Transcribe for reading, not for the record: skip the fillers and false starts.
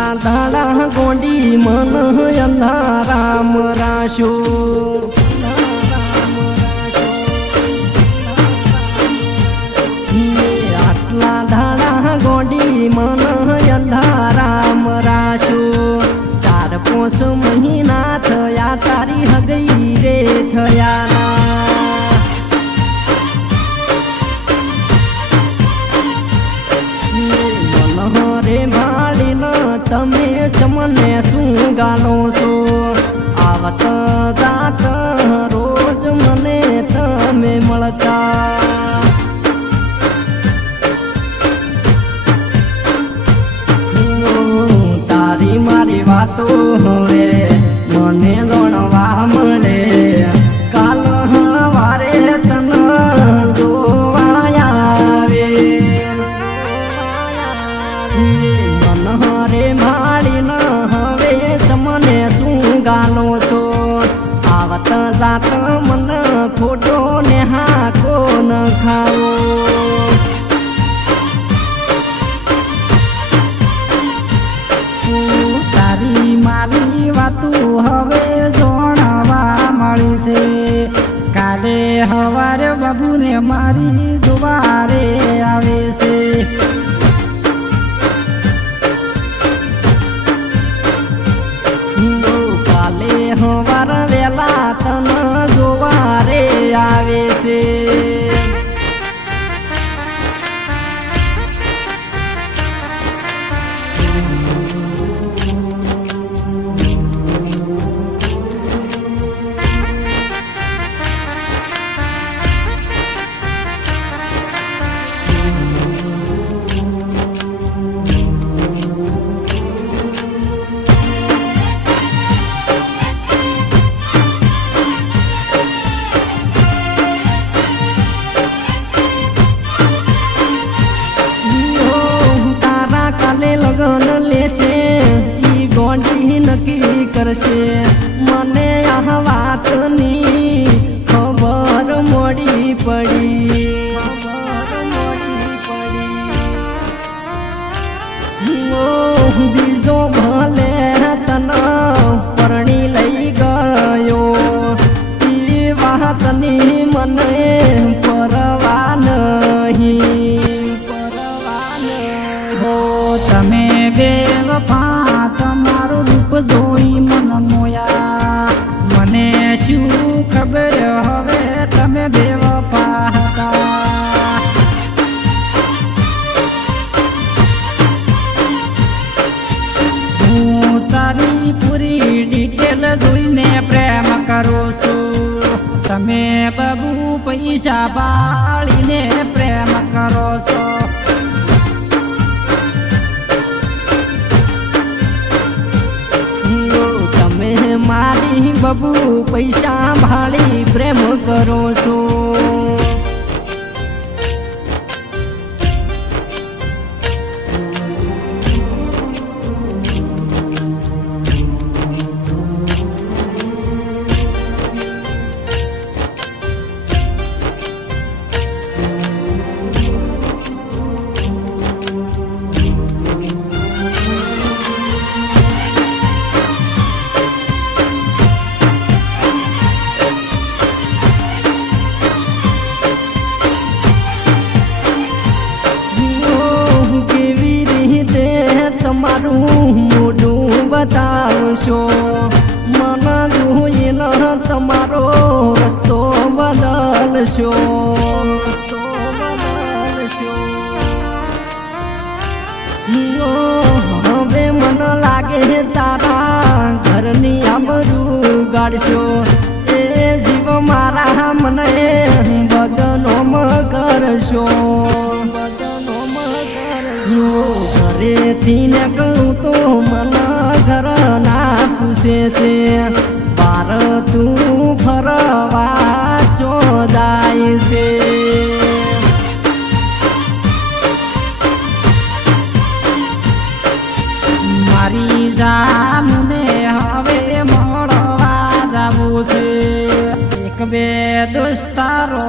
આટલા દાડા ગોંડી મન અંધારામ રાશો આટલા દાડા ગોંડી મન અંધારામ રાશો 4-5 મહિના થયા તારી હગઈ રે થયા રે ભાડીને તમે ચમને શું ગાલો છો આવત જાત રોજ મને તમે મળતા તારી મારી વાતો રે મને જાણવા મળે કાલ હવારે તને જોવા આવે રે માડીને હવે ચમને શું ગાલો છો આવત જાત મને ખોટો ને હાકો ન ખાવો તારી મારી વાતું હવે જોણવા મળી છે કાલે હવારે બાબુને મારી દુવારે આવે છે હવાર વેલા તન જોવા રે આવે છે લગન લેશે ઈ ગોંડી નક્કી કરશે મને આ વાતની ખબર મોડી પડી બીજો ભલે તને પરણી લઈ ગયો ઈ વાતની મને પરવા નહીં તમે બેવફા તમારું રૂપ જોઈ મન મોયા મને શું ખબર હવે તમે બેવફા હતા હું તારી પૂરી ડિટેલ જોઈને પ્રેમ કરું છું તમે બાબુ પૈસા પાડીને પ્રેમ કરો છો મારી બબુ પૈસા ભાળી પ્રેમ કરો છો તમારું મોઢું બતાવશો મન જોઈને તમારો રસ્તો બદલશો હવે મને લાગે તારા ઘરની આબરૂ ગાડશો એ જીવ મારા મને બદનામ કરશો ઘરેથી નીકળું તો મને ઘર ના પૂછે છે બાર તું ફરવા ચો જાય છે મારી જામને હવે મળવા જવું છે એક બે દોસ્તારો